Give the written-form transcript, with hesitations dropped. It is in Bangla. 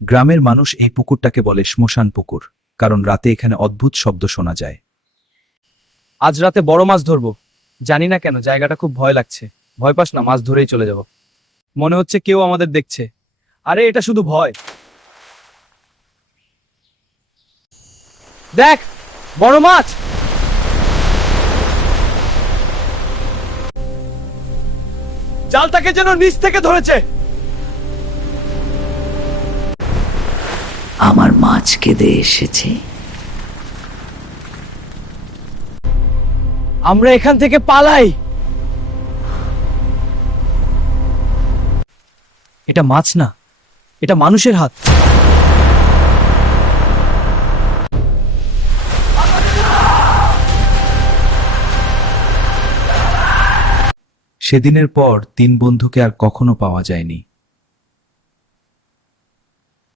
গ্রামের মানুষ এই পুকুরটাকে বলে শ্মশান পুকুর, কারণ রাতে এখানে অদ্ভুত শব্দ শোনা যায়। আজ রাতে বড় মাছ ধরবো। জানি না কেন জায়গাটা খুব ভয় লাগছে। ভয় পাস না, মাছ ধরেই চলে যাব। মনে হচ্ছে কেউ আমাদের দেখছে। আরে এটা শুধু ভয়। দেখ, বড় মাছ। জালটাকে যেন নিচ থেকে ধরেছে। আমার মাছ কেঁদে এসেছে। আমরা এখান থেকে পালাই। এটা মাছ না, এটা মানুষের হাত। সেদিনের পর তিন বন্ধুকে আর কখনো পাওয়া যায়নি।